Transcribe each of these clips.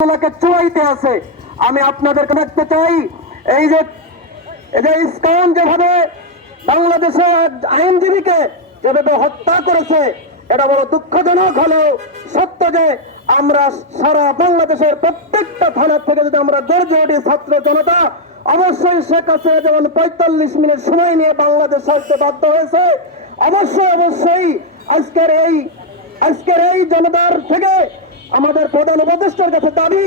চুয়াইতে আছে। আমি আপনাদেরকে দেখতে চাই এই যে ইসকান যেভাবে বাংলাদেশের আইনজীবীকে যেভাবে হত্যা করেছে, এটা বড় দুঃখজনক হলেও সত্য যে আমরা সারা বাংলাদেশের প্রত্যেকটা থানা থেকে যদি আমরা গর্জে উঠি ছাত্র জনতা, অবশ্যই শেখ হাসিনা যেমন ৪৫ মিনিট সময় নিয়ে বাংলাদেশ ছাড়তে বাধ্য হয়েছে, অবশ্যই আজকের এই জনতার থেকে আমাদের প্রধান উপদেষ্টার কাছে দাবি,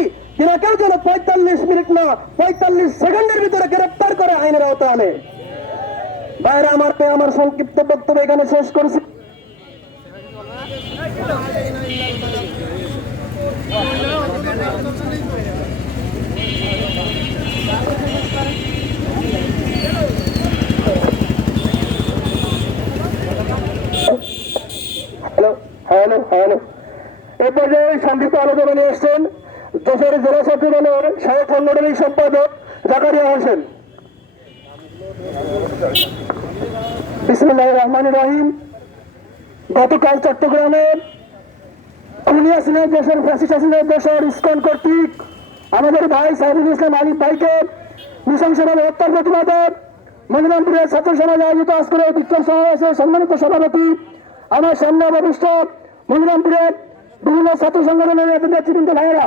কেউ যেন ৪৫ মিনিট না ৪৫ সেকেন্ডের ভিতরে গ্রেপ্তার করে আইনের আওতায় আনে। বাইরে আমার সংক্ষিপ্ত বক্তব্য এখানে শেষ করছি। হ্যালো এই পর্যায়ে সংক্ষিপ্ত আলোচনা নিয়ে এসছেন যশোর জেলা ছাত্র দলের সাংগঠনিক সম্পাদক জাকারিয়া হোসেন। বিসমিল্লাহির রহমানির রহিম। গতকাল চট্টগ্রামে খুনি হাসিনার দেশের ফ্যাসিস্ট হাসিনার দেশের ইসকন কর্তৃক আমাদের ভাই সাইফুল ইসলাম আলিফ ভাইকে নৃশংসভাবে হত্যার প্রতিবাদে মনিরামপুরের ছাত্র সমাজ আয়োজিত আজকের বিক্ষোভ সমাবেশের সম্মানিত সভাপতি আমার সামনে অবস্থ মনিরামপুরের বিভিন্ন ছাত্র সংগঠনের নেতৃবৃন্দ ভাইয়েরা,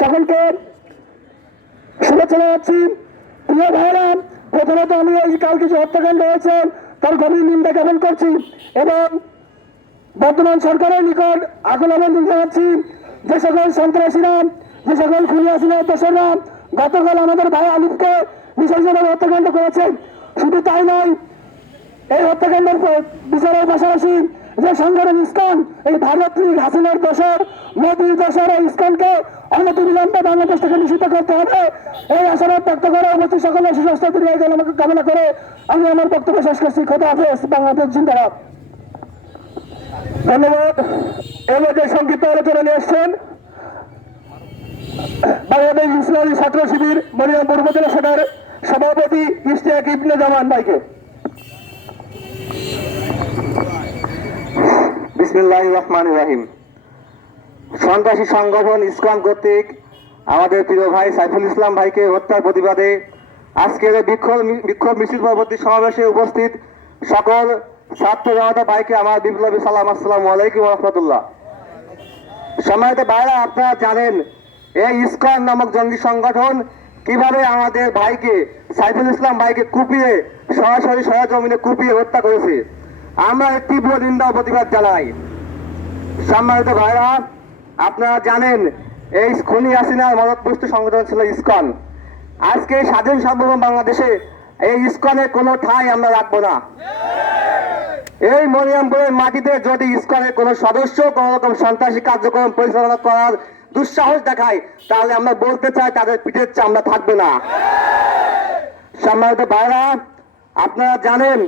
সকলকে শুভেচ্ছা জানাচ্ছি। প্রিয় ভাইয়েরা, প্রথমত আমি এই কালকে যে হত্যাকাণ্ড হয়েছে তার গভীর নিন্দা জ্ঞাপন করছি এবং বর্তমান সরকারের নিকট আকুল আবেদন জানাচ্ছি যে সকল সন্ত্রাসীরা, যে সকল খুনি হাসিনার দোসররা গতকাল আমাদের ভাই আলিফকে নৃশংসভাবে হত্যাকাণ্ড করেছে, শুধু তাই নয়, এই হত্যাকাণ্ডের বিচারের পাশাপাশি যে সংগঠন ইসকন, এই ভারত লীগ হাসিনার দোসর মোদীর দোসর এই ইসকনকে অনতিবিলম্বে বাংলাদেশ থেকে নিষিদ্ধ করতে হবে, এই আশাবাদ ব্যক্ত করে উপস্থিত সকলের সুস্বাস্থ্য কামনা করে আমি আমার বক্তব্য শেষ করছি। খোদা হাফেজ। বাংলাদেশ জিন্দাবাদ। ধন্যবাদ। এবার যে সংক্ষিপ্ত আলোচনা নিয়ে এসছেন বাংলাদেশ ইসলামী ছাত্র শিবির মনিরামপুর উপজেলা শাখার সভাপতি ইশতিয়াক ইবনে জামান ভাইকে। বিসমিল্লাহির রহমানির রহিম। সন্ত্রাসী সংগঠন ইসকন কর্তৃক আমাদের প্রিয় ভাই সাইফুল ইসলাম ভাইকে হত্যার প্রতিবাদে আজকের বিক্ষোভ মিছিল পরবর্তী সমাবেশে উপস্থিত সকল ছাত্র জনতা ভাইকে আমার বিপ্লবী সালাম, আসসালামু আলাইকুম রহমতুল্লাহ। সম্মানিত ভাইরা, আপনারা জানেন এই ইসকন নামক জঙ্গি সংগঠন কিভাবে আমাদের ভাইকে সাইফুল ইসলাম ভাইকে কুপিয়ে সরাসরি সরেজমিনে কুপিয়ে হত্যা করেছে। আমরা তীব্র নিন্দা ও প্রতিবাদ জানাই। সম্মানিত ভাইরা, আপনারা জানেন এই খুনি হাসিনার মদতপুষ্ট সংগঠন ছিল ইসকন। আজকে স্বাধীন সার্বভৌম বাংলাদেশে এই ইসকনের কোনো ঠাঁই আমরা রাখবো না। এই মনিরামপুরের মাটিতে যদি ইসকনের কোনো সদস্য কোন রকম সন্ত্রাসী কার্যক্রম পরিচালনা করার দুঃসাহস দেখায়, তাহলে আমরা বলতে চাই তাদের পিঠের চামড়া থাকবে না। সম্মানিত ভাইরা, আপনারা জানেন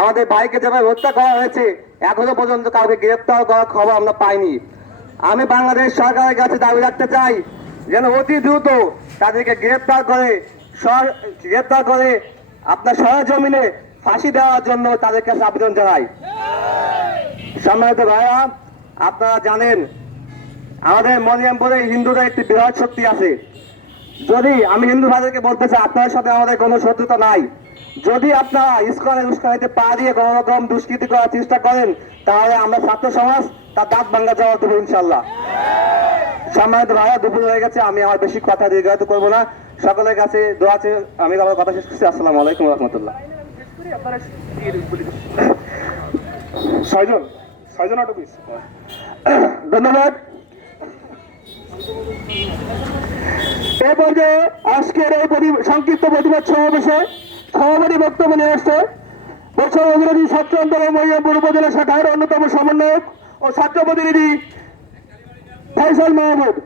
আমাদের ভাইকে যেভাবে হত্যা করা হয়েছে, এখনো পর্যন্ত কাউকে গ্রেপ্তার করার খবর আমরা পাইনি। আমি বাংলাদেশ সরকারের কাছে দাবি রাখতে চাই যেন অতি দ্রুত তাদেরকে গ্রেপ্তার করে আপনার সরেজমিনে ফাঁসি দেওয়ার জন্য তাদের কাছে আবেদন জানাই। সম্মানিত ভাইরা, আপনারা জানেন আমাদের মনিরামপুরে হিন্দুদের একটি বৃহৎ শক্তি আছে। যদি আমি হিন্দু ভাইদেরকে বলতে চাই, আপনার সাথে আমাদের কোনো শত্রুতা নাই। যদি আপনারা ইসকনের উস্কানিতে পা দিয়ে কোন রকম দুষ্কৃতি করার চেষ্টা করেন, তাহলে আমরা ছাত্র সমাজ তার দাঁত ভাঙ্গা জবাব দেবো ইনশাল্লাহ। সম্মানিত ভাইরা, দুপুর হয়ে গেছে, আমি আমার বেশি কথা দীর্ঘায়িত করবো না। সকলের কাছে দোয়া আছে, আমি আমার কথা শেষ করছি। আসসালামু আলাইকুম রহমতুল্লাহ। ধন্যবাদ। এ পর্যায়ে আজকের এই সংক্ষিপ্ত প্রতিবাদ সমাবেশে সভাপতি বক্তব্য নিয়ে আসছে বছর অগ্রণী ছাত্র আন্দোলন মনিরামপুর উপজেলা শাখার অন্যতম সমন্বয়ক ও ছাত্র প্রতিনিধি ফয়সাল মাহমুদ।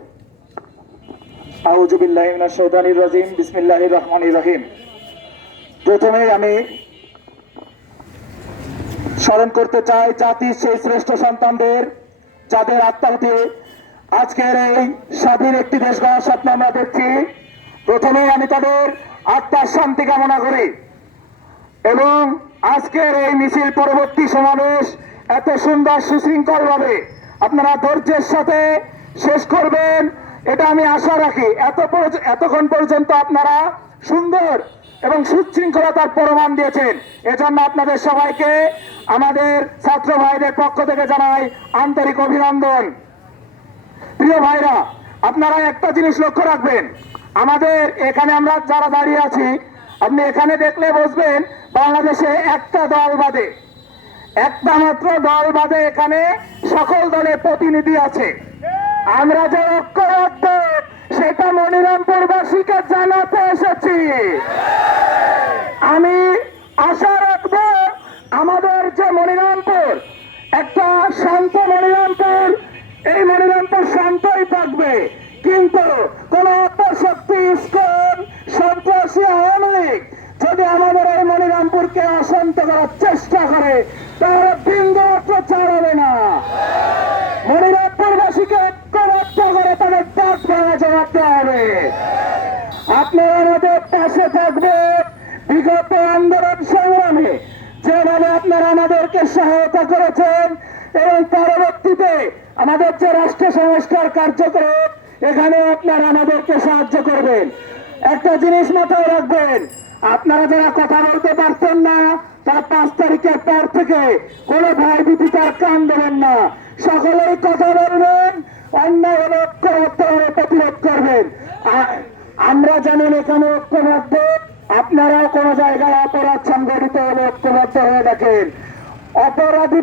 আউযু বিল্লাহি মিনাশ শাইতানির রাজিম। বিসমিল্লাহির রহমানির রহিম। প্রথমেই আমি স্মরণ করতে চাই জাতির সেই শ্রেষ্ঠ সন্তানদের যাদের আত্মাহুতি আজকের এই স্বাধীন একটি দেশ গড়ার স্বপ্ন আমরা দেখছি। প্রথমেই আমি তাদের আত্মার শান্তি কামনা করি এবং আজকের এই মিছিল পরবর্তী সমাবেশ এত সুন্দর সুশৃঙ্খল ভাবে আপনারা ধৈর্যের সাথে শেষ করবেন এটা আমি আশা রাখি। এতক্ষণ পর্যন্ত আপনারা সুন্দর এবং সুশৃঙ্খলতার প্রমাণ দিয়েছেন, এজন্য আপনাদের সবাইকে আমাদের ছাত্র ভাইদের পক্ষ থেকে জানাই আন্তরিক অভিনন্দন। প্রিয় ভাইরা, আপনারা একটা জিনিস লক্ষ্য রাখবেন, আমাদের এখানে আমরা যারা দাঁড়িয়ে আছি, আপনি এখানে দেখলে বুঝবেন বাংলাদেশে একটা দল বাদে, একটা মাত্র দল বাদে এখানে সকল দলের প্রতিনিধি আছে। আমরা যে ঐক্যবদ্ধ সেটা মনিরামপুরবাসীকে জানাতে এসেছি। আমি আশা রাখবো আমাদের যে মনিরামপুর একটা শান্ত মনিরামপুর, এই মনিরামপুর শান্তই থাকবে, কিন্তু কোন অপশক্তি ইসকন সন্ত্রাসী আওয়ামী লীগ যদি আমাদের এই মনিরামপুরকে অশান্ত করার চেষ্টা করে তাহলে বিন্দুমাত্র ছাড়বে না। মনিরামপুরবাসীকে ঐক্যবদ্ধ করে তাদের ডাক ভাঙা জবাব দেওয়া হবে। আপনারা আমাদের পাশে থাকবেন। বিগত আন্দোলন সংগ্রামে যেভাবে আপনারা আমাদেরকে সহায়তা করেছেন এবং পরবর্তীতে আমাদের যে রাষ্ট্র সংস্কার কার্যক্রম এখানে আপনারা আমাদেরকে সাহায্য করবেন। একটা জিনিস মাথায় রাখবেন, আপনারা যারা কথা বলতে পারতেন না তারা 5 তারিখের পর থেকে কোনো ভয়ভীতিতে আর কান দেবেন না, সকলেই কথা বলবেন, অন্যায় হলে ঐক্যবদ্ধ হয়ে প্রতিরোধ করবেন। আমরা জানেন এখানে ঐক্যবদ্ধ, আপনারাও কোনো জায়গায় অপরাধ সংঘটিত হলে ঐক্যবদ্ধ হয়ে দেখেন। অপরাধী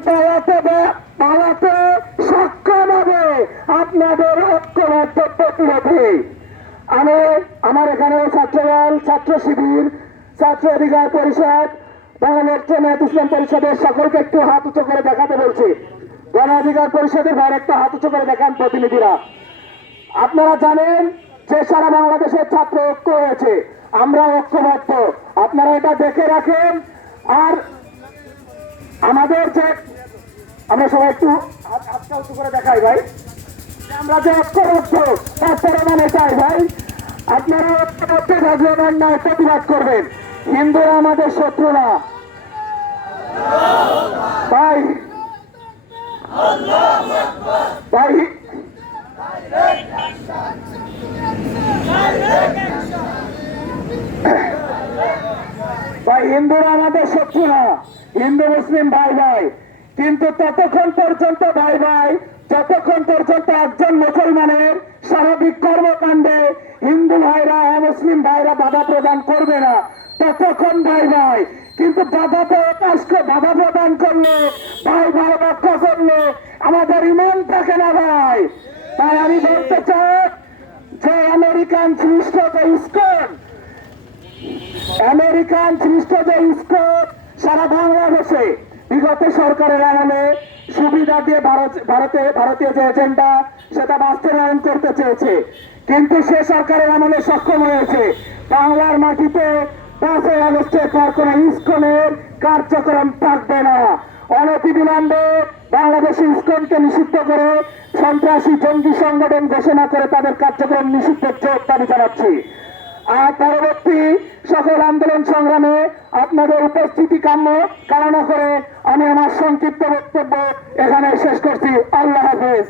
পালাতে সক্ষম হবে আপনাদের ঐক্যবদ্ধ প্রতিরোধে। আমি আমার এখানে ছাত্রদল, ছাত্র শিবির, ছাত্র অধিকার পরিষদ, বাংলাদেশ জামায়াত ইসলামী পরিষদের সকলকে একটু হাত উঁচু করে দেখাতে বলছি। গণ অধিকার পরিষদের বাইরে একটা হাত উঁচু করে দেখান প্রতিনিধিরা। আপনারা জানেন যে সারা বাংলাদেশের ছাত্র ঐক্য হয়েছে, আমরা ঐক্যবদ্ধ, আপনারা এটা দেখে রাখেন। আর আমাদের যে আমরা সবাই একটু হাতটা উঁচু করে দেখাই ভাই, আমরা যে ঐক্যবদ্ধ তার প্রমাণ চাই ভাই। আপনারা ঐক্যবদ্ধ থাকলে অন্যায় প্রতিবাদ করবেন। হিন্দুরা আমাদের শত্রু না ভাই, ভাই ভাই হিন্দুরা আমাদের শত্রু না, হিন্দু মুসলিম ভাই ভাই। কিন্তু ততক্ষণ পর্যন্ত ভাই ভাই, যতক্ষণ পর্যন্ত একজন মুসলমানের স্বাভাবিক কর্মকাণ্ডে হিন্দু ভাইরা মুসলিম ভাইরা বাধা প্রদান করবে না ততক্ষণ ভাই ভাই। কিন্তু বাধা প্রদান করলে ভাই ভাই রক্ষা করলে আমাদের ইমান থাকে না ভাই। তাই আমি বলতে চাই যে আমেরিকান সৃষ্ট যে ইসকন সারা বাংলাদেশে বিগত সরকারের আমলে সুবিধা দিয়ে ভারতীয় যে এজেন্ডা সেটা বাস্তবায়ন করতে চেয়েছে, কিন্তু সে সরকারের আমলে সক্ষম হয়েছে। বাংলার মাটিতে 5ই আগস্টের পর কোন ইসকনের কার্যক্রম থাকবে না। অনতিবিলম্বে বাংলাদেশে ইসকনকে নিষিদ্ধ করে সন্ত্রাসী জঙ্গি সংগঠন ঘোষণা করে তাদের কার্যক্রম নিষিদ্ধের জোর দাবি জানাচ্ছি। আর পরবর্তী সকল আন্দোলন সংগ্রামে আপনাদের উপস্থিতি কামনা করে আমি আমার সংক্ষিপ্ত বক্তব্য এখানে শেষ করছি। আল্লাহ হাফেজ।